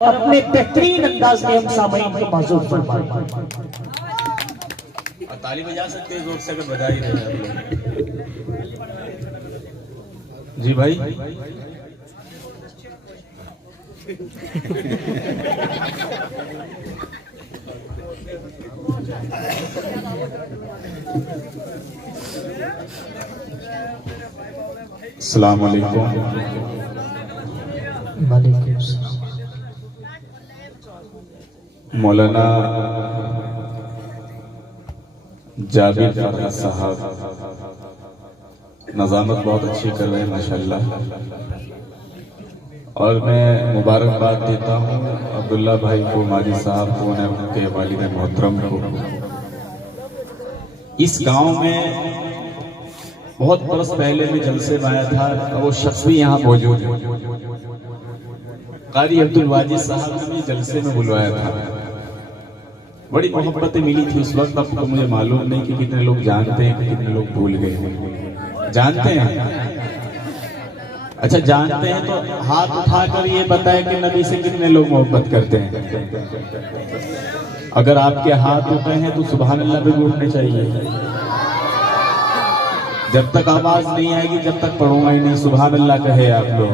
अपने बेहतरीन अंदाज में हम सामईन को माजूर फरमाएं। ताली बजा सकते हैं जोर से अगर बजा ही रहे हैं जी भाई। अस्सलाम वालेकुम। मौलाना जावेद फरहत साहब नज़ामत बहुत अच्छी कर रहे हैं माशाल्लाह, और मैं मुबारकबाद देता हूँ अब्दुल्ला भाई को, माजी साहब को, उनके वालिद मोहतरम को। इस गांव में बहुत बरस पहले मैं जलसे में आया था, वो शख्स भी यहाँ मौजूद है। कारी अब्दुल वाजिद साहब ने जलसे में बुलवाया था, बड़ी मोहब्बतें मिली थी उस वक्त। अब तो मुझे मालूम नहीं कि कितने लोग जानते हैं, कितने लोग भूल गए हैं। जानते हैं? अच्छा जानते हैं तो हाथ उठाकर ये बताएं कि नबी से कितने लोग मोहब्बत करते हैं। अगर आपके हाथ उठे हैं तो सुभान अल्लाह भी उठने चाहिए। जब तक आवाज नहीं आएगी जब तक पढ़ूंगा ही नहीं। सुभान अल्लाह कहे आप लोग,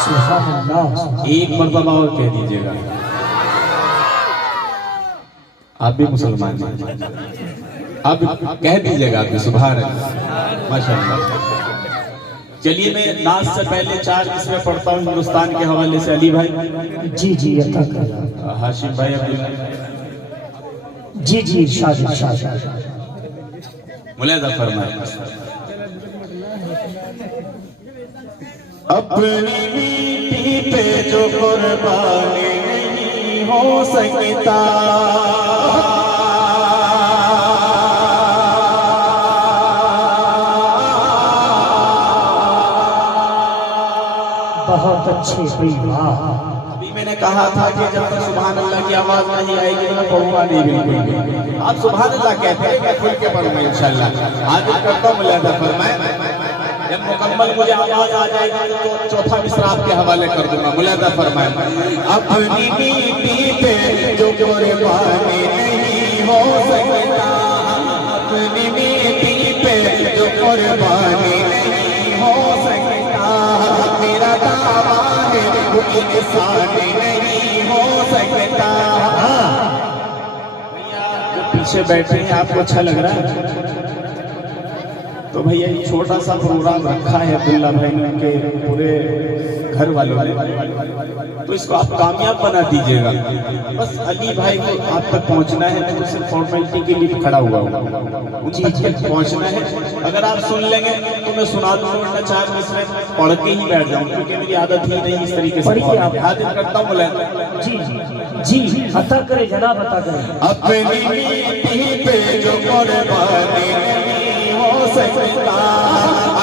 सुभान अल्लाह एक मर्तबा और कह दीजिएगा। आप भी मुसलमान हैं, अब कह दीजिएगा आप भी सुभान अल्लाह माशाअल्लाह। चलिए मैं नाज से पहले 4 किस्में पढ़ता हूँ हिंदुस्तान के हवाले से। अली भाई जी जी अता कर, हाशिम भाई अब्दुल्ला जी जी इरशाद इरशाद मुलाहिजा फरमाए। अपनी मिट्टी पे जो कुर्बानी नहीं हो सकता, बहुत अच्छे भाई, वाह। अभी मैंने कहा था कि जब तक सुभान अल्लाह की आवाज नहीं आएगी तो मैं पढ़ूंगा नहीं बिल्कुल भी। आप सुभान अल्लाह कहते हैं, मैं खुल के पढ़ूंगा इंशाल्लाह। आज करता हूँ मुलाहिजा फरमाए। जब मुकम्मल मुझे आवाज आ जाएगी तो चौथा मिसरा आपके हवाले कर दूंगा। मुलाहिजा फरमाए। अपनी मिट्टी पे जो कुर्बानी नहीं हो सकता, अपनी मिट्टी पे जो कुर्बानी नहीं हो सकता, मेरा दावा है वो इंसान नहीं हो सकता। भैया जो पीछे बैठे हैं आपको अच्छा लग रहा है? तो भैया ये छोटा सा प्रोग्राम रखा है अब्दुल्ला भाई ने, उनके पूरे घर वालों ने, तो इसको आप कामयाब बना दीजिएगा। बस अली भाई को आप तक पहुंचना है, मैं तो सिर्फ फॉर्मेलिटी के लिए खड़ा हुआ हूँ, उन तक पहुंचना है। अगर आप सुन लेंगे तो मैं सुना दूंगा, वरना 4 मिसरे पढ़ के ही बैठ जाऊँ, क्योंकि मेरी आदत ही नहीं इस तरीके से। हाजिर करता हूँ मुलाहिजा। जी जी अता करे जनाब, अता करे। अपनी मिट्टी पे जो कुर्बानी नहीं हो सकता,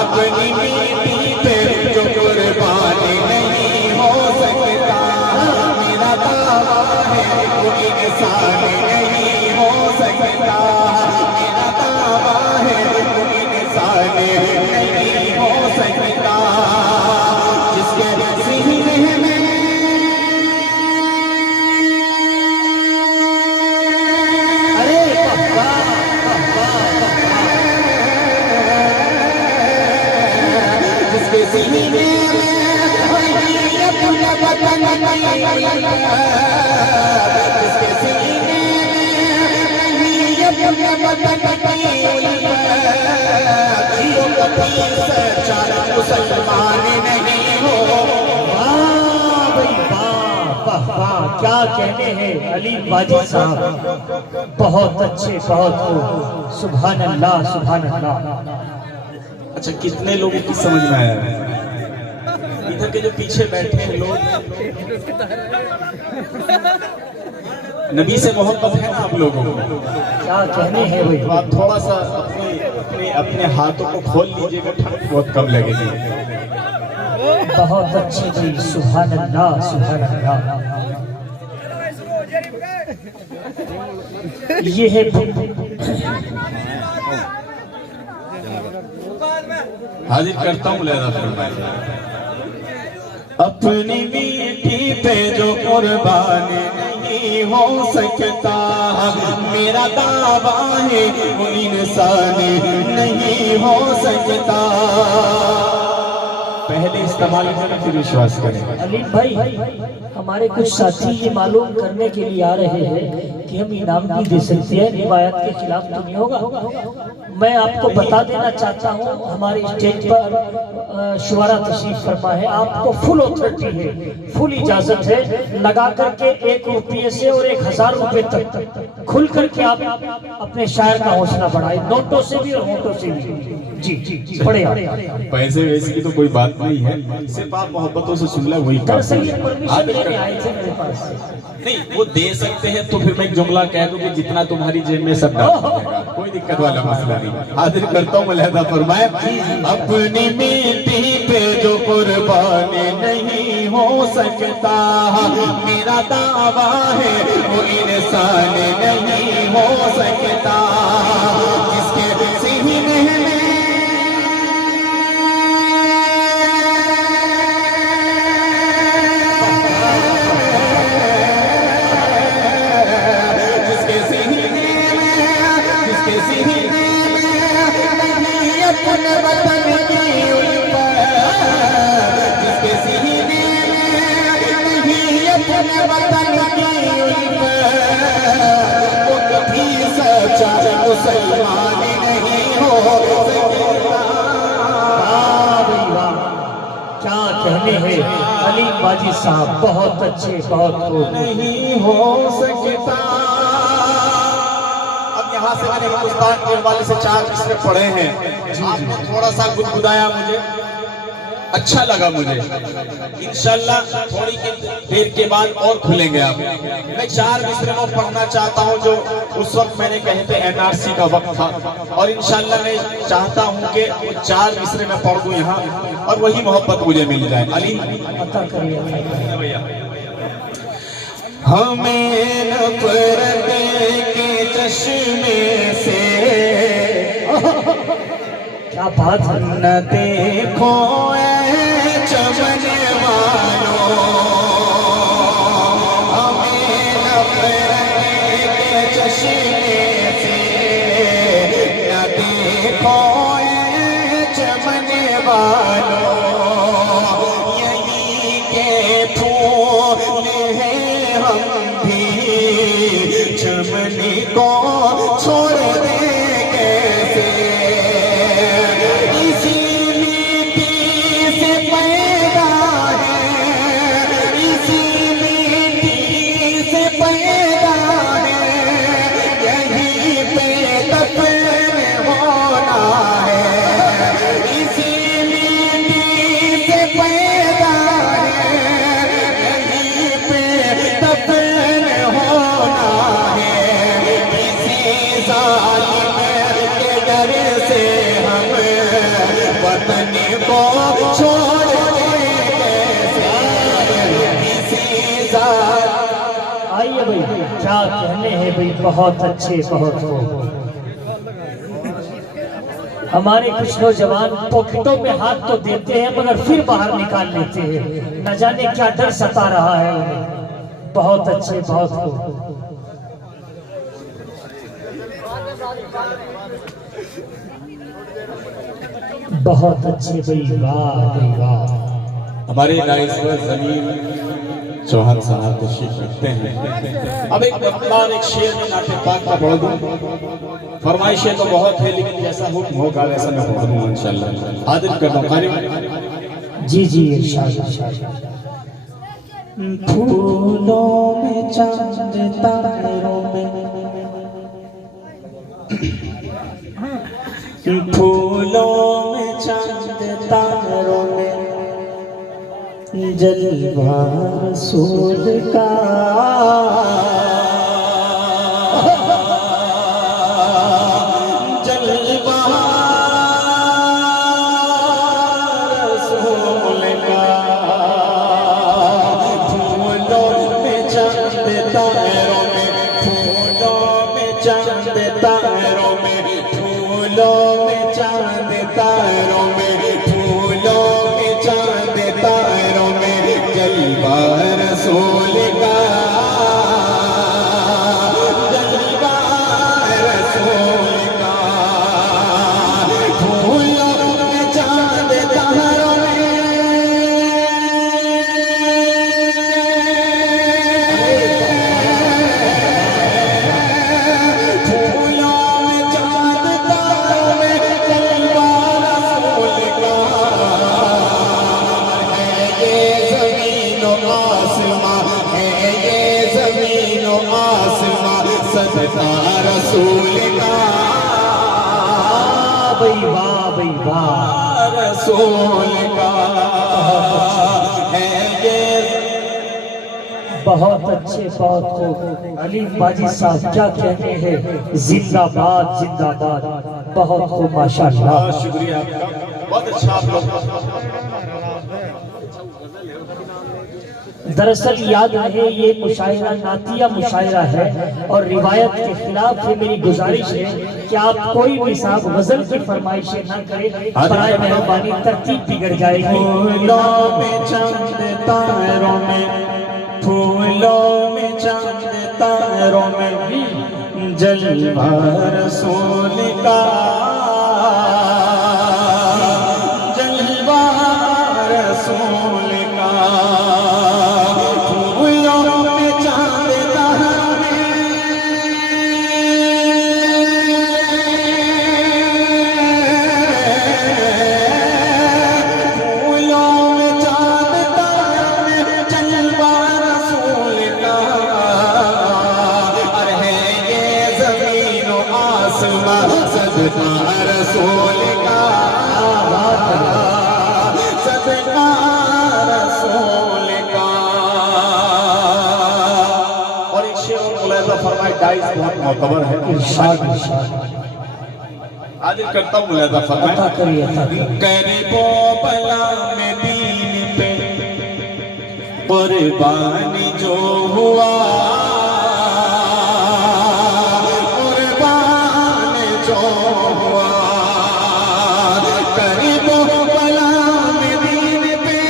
अपनी मिट्टी पे जो कुर्बानी नहीं हो सकता, मेरा दावा है वो इंसान नहीं हो सकता, मेरा दावा है वो इंसान नहीं हो सकता। जिसके सीने में सीने में अपना वतन जिसके सीने में अपना वतन सच्चा मुसलमान नहीं हो। वाह भाई वाह, वाह वाह, क्या कहने हैं अली वाजिद साहब, बहुत अच्छे, बहुत खूब। सुभान अल्लाह सुभान अल्लाह। अच्छा कितने लोगों की समझ में आया? इधर के जो पीछे बैठे हैं लोग, नबी से मोहब्बत है ना आप लोगों को? क्या कहने हैं भाई। तो आप थोड़ा सा अपने हाथों को खोल लीजिएगा, ठंड बहुत कम लगेगी। बहुत अच्छे भाई, सुभान अल्लाह सुभान अल्लाह। ये है हाजिर करता हूँ मुलाहिजा फरमाए। अपनी मीठी पे जो कुर्बान नहीं हो सकता, मेरा दावा है वो इंसान नहीं हो सकता। पहले इस्तेमाल करें फिर विश्वास करें। अली भाई, हमारे कुछ साथी ये मालूम करने के लिए आ रहे हैं कि हम इनाम भी दे सकते हैं, रिवायत के खिलाफ तो नहीं होगा। मैं आपको बता देना चाहता हूँ, हमारे स्टेज पर शुआरा तशरीफ फरमा है, आपको फुल अथॉरिटी है, फुल इजाजत है, लगा करके 1 रुपये से और 1000 रुपये तक खुल करके आप अपने शायर का हौसला बढ़ाए, नोटों से भी और होठों से भी। जी जी पढ़े। पैसे वैसे की तो कोई बात नहीं है, सिर्फ आप मोहब्बतों से सुन ले वही दरअसल ये परमिशन लेने आए थे मेरे पास। नहीं, वो दे सकते हैं तो फिर मैं एक जुमला कह दूं कि जितना तुम्हारी जेब में सब डाल दीजिएगा, कोई दिक्कत वाला मसला नहीं। हाजिर करता हूँ मुलाहिदा फरमाए। अपनी मीठी पे जो कुर्बान नहीं हो सकता, मेरा दावा है वो इंसान नहीं हो सकता। जिसके सीने में अपने वतन की उल्फत, जिसके सीने में नहीं अपने वतन की उल्फत, वो कभी सच्चा मुसलमान नहीं हो सकता। क्या कहने हैं अली बाजी साहब, बहुत अच्छे, बहुत खूब। नहीं हो सकता। यहाँ से मैंने हिंदुस्तान के हवाले से 4 मिसरे पढ़े हैं, आपने थोड़ा सा गुदगुदाया, मुझे अच्छा लगा। मुझे इंशाल्लाह थोड़ी देर के बाद और खुलेंगे आप। मैं 4 मिसरे में पढ़ना चाहता हूँ जो उस वक्त मैंने कहे थे एनआरसी का वक्त था, और इंशाल्लाह मैं चाहता हूँ कि वो 4 मिसरे में पढ़ दूँ यहाँ और वही मोहब्बत मुझे मिल जाए। अली अता करिए। हमें नफरत के चश्मे से क्या बात है। न देखो ऐ चमन वालों, हमें नफरत के चश्मे से न देखो ऐ चमन वालों, यही के फूल हैं हम भी चमन को छोड़ दे कैसे। इसी मिट्टी से पैदा है, इसी मिट्टी से पैदा है, यहीं पे दफन होना है। इसी मिट्टी से पैदा है, यहीं पे दफन होना है। किसी जालिम के डर से हम वतन को छोड़ दे कैसे। किसी जालिम आइए भाई, क्या कहने हैं भाई, बहुत अच्छे, बहुत खूब। हमारे कुछ नौजवान पॉकेटों में हाथ तो देते हैं मगर फिर बाहर निकाल लेते हैं, न जाने क्या डर सता रहा है उन्हें। बहुत अच्छे, बहुत खूब। बहुत अच्छे भाई, वाह भाई वाह। हमारे नाइस्वर जमीन चौहान साहब तशरीफ रखते हैं। अब एक बतला और एक शेर में नाते पाक का पढ़ दूं। फरमाइशें तो बहुत है लेकिन जैसा हुक्म होगा वैसा मैं पढ़ दूंगा इंशाल्लाह। हाजिर कर दूं कारी। जी जी इरशाद इरशाद। फूलों में चांद तारों में, फूलों में चांद तारों में जलवा रसूल का। जलवा रसूल का, फूलों में चांद तारों में, फूलों में चांद तारों में, फूलों में चांद तारों में, फूलों में चांद तारों में आसमां है ये जमीन व आसमां सदका रसूल का भाई वाह भाई वाह, रसूल का है ये। बहुत अच्छे, बहुत खूब। अली बाजी साहब क्या कहते हैं, जिंदाबाद जिंदाबाद, बहुत खूब माशाल्लाह। बहुत शुक्रिया आपका, बहुत अच्छा आप लोग। दरअसल याद रहे ये मुशायरा नातिया मुशायरा है और रिवायत के खिलाफ है। मेरी गुजारिश है कि आप कोई भी साहब गजल की फरमाइशें ना करें, बराए मेहरबानी तरतीब बिगड़ जाएगी। फूलों में चांद तारों में, फूलों में चांद तारों में जलवा रसूल का, जलवा रसूल का। फूलों में चांद तारों में, फूलों में चांद तारों में जलवा रसूल का। और है ये ज़मीन व आसमां सदका रसूल का, सदका रसूल का। और एक शेर और मुलाहिजा फरमाए, डाइस बहुत मोतबर है। इरशाद इरशाद हाजिर करता हूँ, मुलाहिजा फरमाए। अता करिए अता करिए। करीबो बला में दीन पे कुर्बानी जो हुआ, कुर्बान जो हुआ। करीबो बला में दीन पे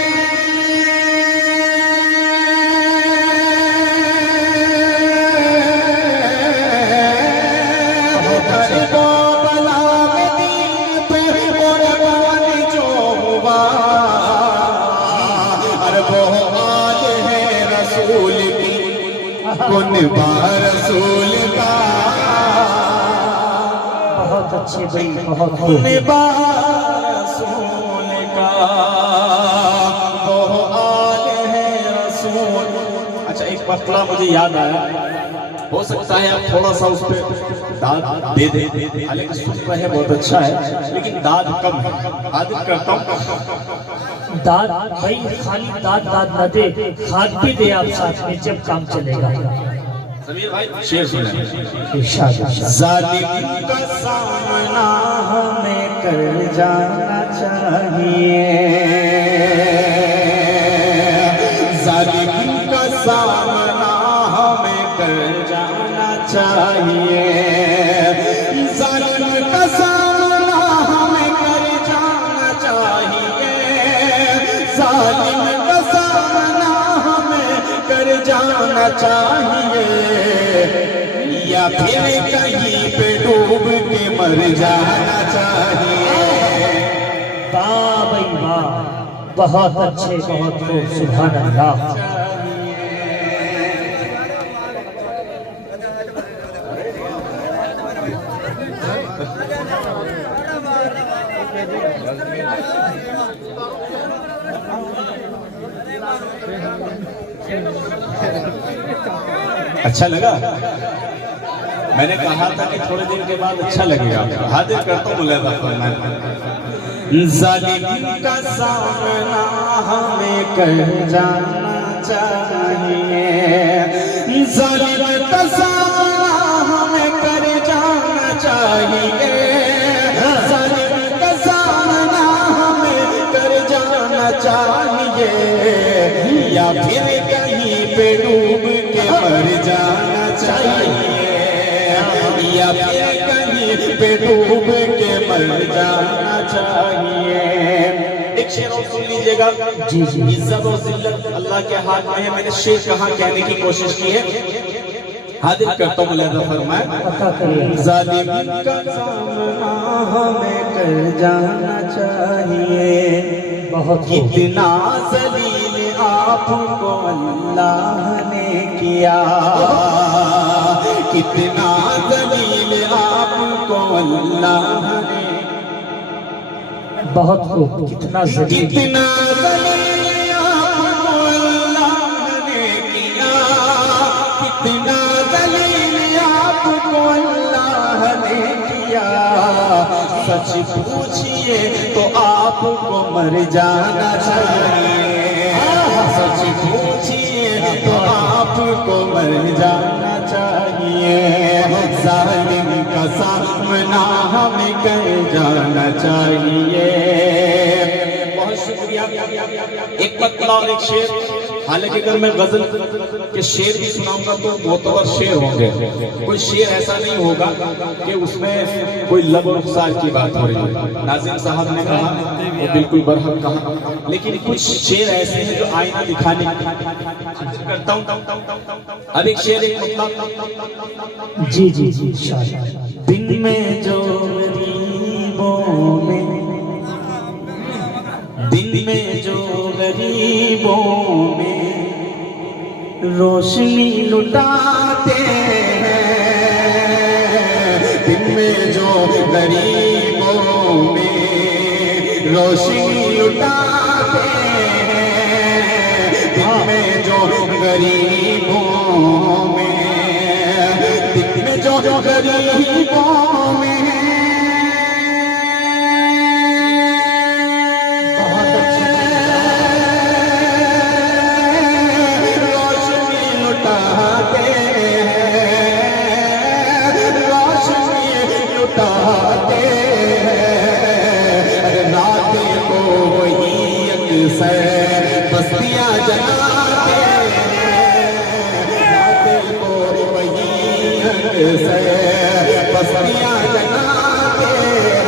करीबो बला में दीन पे कुर्बानी जो हुआ। अरे वो आज है रसूल की, कुनबा रसूल का, बहुत अच्छे भाई, बहुत खूब। कुनबा रसूल का। वो आज है रसूल। अच्छा, एक पतला मुझे याद आया, हो सकता है आप थोड़ा सा उस पर दाद दे दे, हालांकि सुन रहे बहुत अच्छा है, लेकिन दाद कम है। हाजिर करता हूँ। दाद भाई खाली दाद दाद न दे, खाद भी दे आप साथ में, जब काम चलेगा। समीर भाई शेर सुने। इरशाद इरशाद। जालिम का सामना हमें कर जाना चाहिए, जालिम का सामना हमें कर जाना चाहिए। जालिम का सामना हमें कर जाना चाहिए, जालिम का सामना हमें कर जाना चाहिए। या फिर कहीं पे डूब के मर जाना चाहिए। वाह भाई वाह, बहुत अच्छे, बहुत खूब, सुभान अल्लाह। अच्छा लगा? मैंने कहा था कि थोड़े दिन के बाद अच्छा लगेगा। हाजिर करता हूँ, मुलाहिजा फरमाए। जालिम का सामना हमें कर जाना चाहिए, जालिम का सामना हमें कर जाना चाहिए, जालिम का सामना हमें कर जाना चाहिए। या फिर कहीं पे डूब के मर जाना चाहिए, या फिर कहीं पे डूब के मर जाना चाहिए। एक शेर और सुन लीजिएगा। जी जी। इज्जत और जिल्लत अल्लाह के हाथ में है। मैंने शेर कहाँ कहने की कोशिश की है, हाजिर करता हूँ, मुलाहिजा फरमाए। अता करिए। जालिम का सामना हमें कर जाना चाहिए। बहुत खूब। कितना जलील आपको अल्लाह ने किया, कितना जलील आपको अल्लाह ने, बहुत खूब। कितना जलील, कितना जलील आपको अल्लाह ने सच पूछिए तो आपको मर जाना चाहिए। सच पूछिए तो आपको मर जाना चाहिए। जालिम का सामना हमें कर जाना चाहिए। बहुत शुक्रिया। एक पतला और एक शेर। हालांकि अगर मैं गजल के शेर भी सुनाऊंगा तो मोतबर शेर होंगे। कोई शेर ऐसा नहीं होगा कि उसमें कोई लब और रुखसार की बात हो रही है। नाज़िम साहब ने कहा, वो बिल्कुल बरहक कहा, लेकिन कुछ शेर ऐसे हैं जो आईना दिखाने की करता हूँ। अब एक शेर एक मतलब जी जी जी। दिन में जो गरीबों में, दिन में जो गरीबों में रोशनी लुटाते हैं, दिन में जो गरीबों में रोशनी लुटाते हैं, दिन में जो गरीबों में, दिन में जो गरीबों में बस्तियां जलाते हैं, रात को वही से बस्तियां जलाते हैं।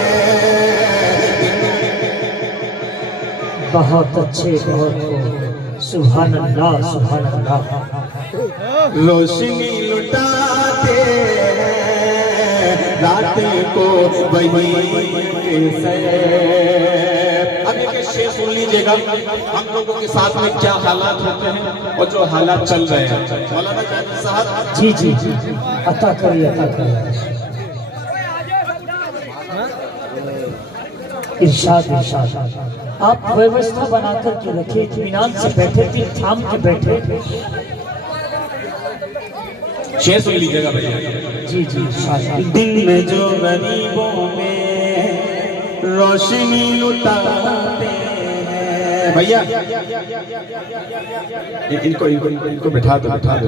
बहुत अच्छे, बहुत सुभान अल्लाह, सुभान अल्लाह। रोशनी लुटाते हैं, रात को वही से। शेर सुन लीजिएगा, हम लोगों के साथ में क्या हालात होते हैं और जो हालात चल रहे हैं। मौलाना जावेद साहब जी जी जी, अता करिए, अता करिए। इरशाद, इरशाद। आप व्यवस्था बनाकर के रखे, इत्मीनान से बैठे, दिल थाम के बैठे। शेर सुन लीजिएगा भैया। जी जी, इरशाद। दिन में जो गरीबों में रोशनी लुटाते हैं। भैया इनको इनको इनको बैठा दो, बैठा दो।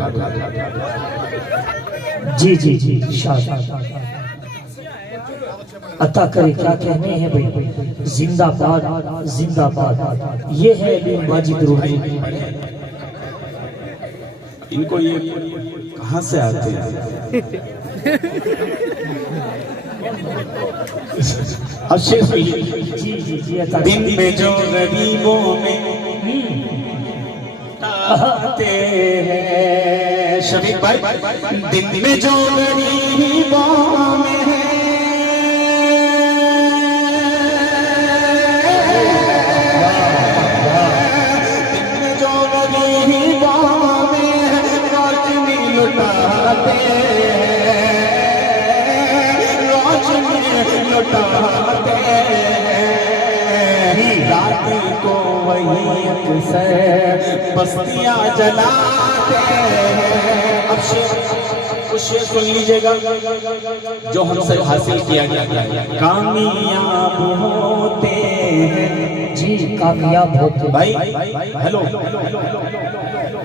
जी जी जी, अता करे। क्या कहने हैं भाई, जिंदाबाद, जिंदाबाद। ये है अली माजिद रूही। इनको ये कहाँ से आते हैं? अब शेर सुनिए। जी जी जी, अता। दिन में जो गरीबों में आते हैं, शरीफ भाई, दिन में जो गरीबों में लुटाते हैं, रात को वही अक्सर बस्तियां जलाते हैं। अब शेर सुन लीजिएगा जो हमसे हासिल किया गया। कामयाब होते हैं, जी कामयाब होते। भाई हेलो,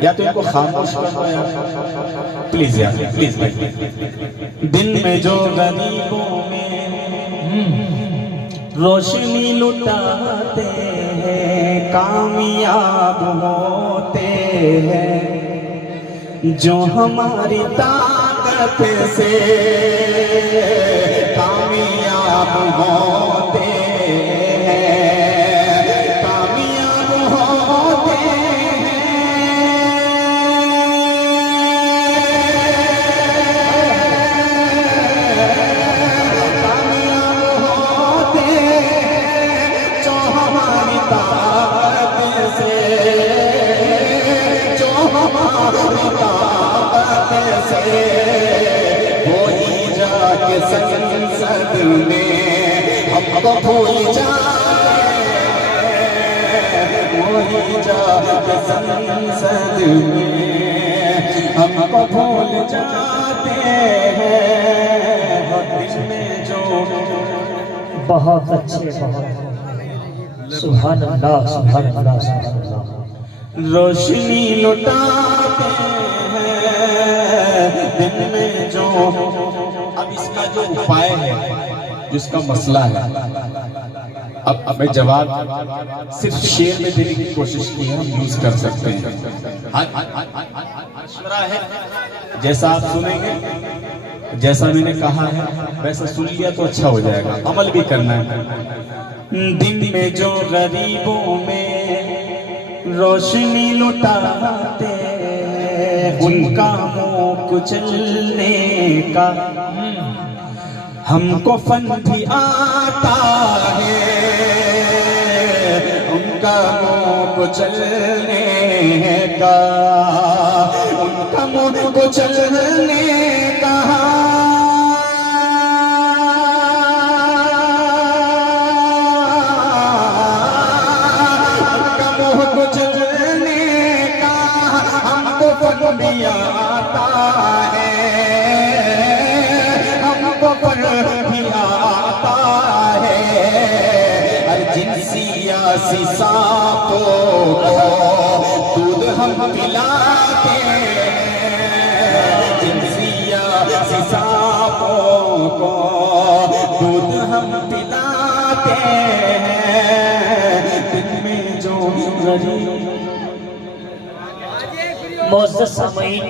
या तो इनको खामोश कर दो यार, प्लीज यार, प्लीज भाई। दिन में जो गरीबों में रोशनी लुटाते हैं, कामयाब होते हैं, जो हमारी ताकत से कामयाब होते हैं, कामयाब होते संसद में हमको भूल जाए, वही जाके संसद में हमको भूल जाते हैं। दिन में जो बहुत अच्छे, बहुत सुभान अल्लाह, सुभान अल्लाह, सुभान अल्लाह। रोशनी लुटाते हैं दिन में जो, अब इसका जो उपाय है, जिसका मसला है, अब मैं जवाब सिर्फ शेर में देने की कोशिश की है, हम यूज कर सकते हैं। मशवरा है, जैसा आप सुनेंगे, जैसा मैंने कहा है वैसा सुन लिया तो अच्छा हो जाएगा, अमल भी करना है। दिन में जो गरीबों में रोशनी लुटाते, उनका मुंह कुचलने का हमको फन भी आता है, उनका मुंह कुचलने का, उनका मुंह कुचलने का। उनका मुंह कुचलने का हमको फन भी आता है, हमको फन भी आता है। हर जिनसियासी सांपों को दूध हम पिलाते हैं, जिनसियासी सांपों को दूध हम पिलाते हैं, दिन में जो गरीब। मोअज़्ज़ज़ सामीन,